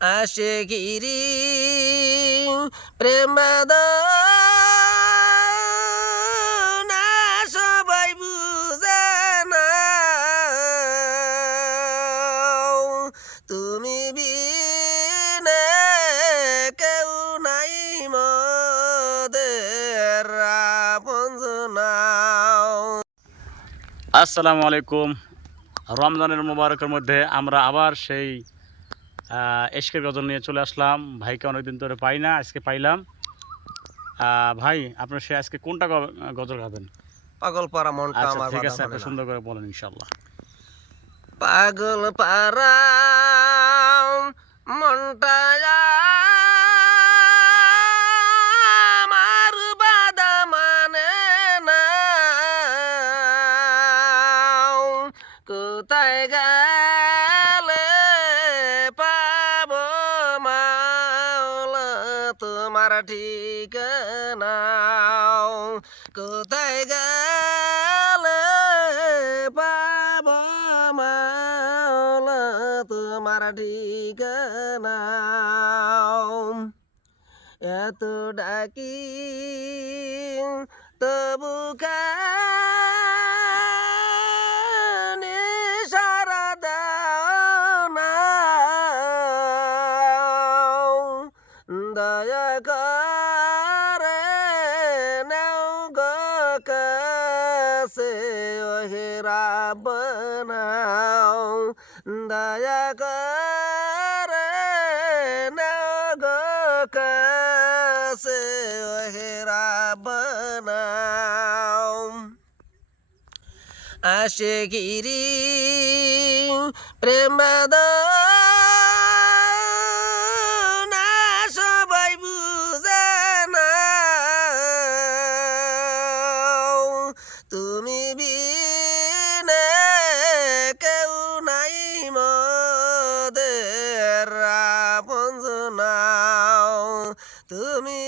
আসে গিরি প্রেমাদ না সবাই তুমি আসসালামু আলাইকুম। রমজানের মোবারকের মধ্যে আমরা আবার সেই আহ, এশকের গজল নিয়ে চলে আসলাম। ভাইকে অনেকদিন ধরে পাই না আজকে পাইলাম। ভাই আপনার সে আজকে কোনটা গজল গাবেন? পাগল পারা মনটা আচ্ছা আমার ঠিক আছে মানে আপনি সুন্দর করে বলেন ইনশাল্লাহ পাগল পারা মনটা মানে কোথায় গেলে তোমার ঠিকানা কোথায় গেলে পাব মাওলা তোমার ঠিকানা এত ডাকি তবু কানে দয়া করে নাও গো কাছে ওহেরা বানাও দয়া করে নাও। গো কাছে ওহেরা বানাও আসে গিরি প্রেমাদ তুমি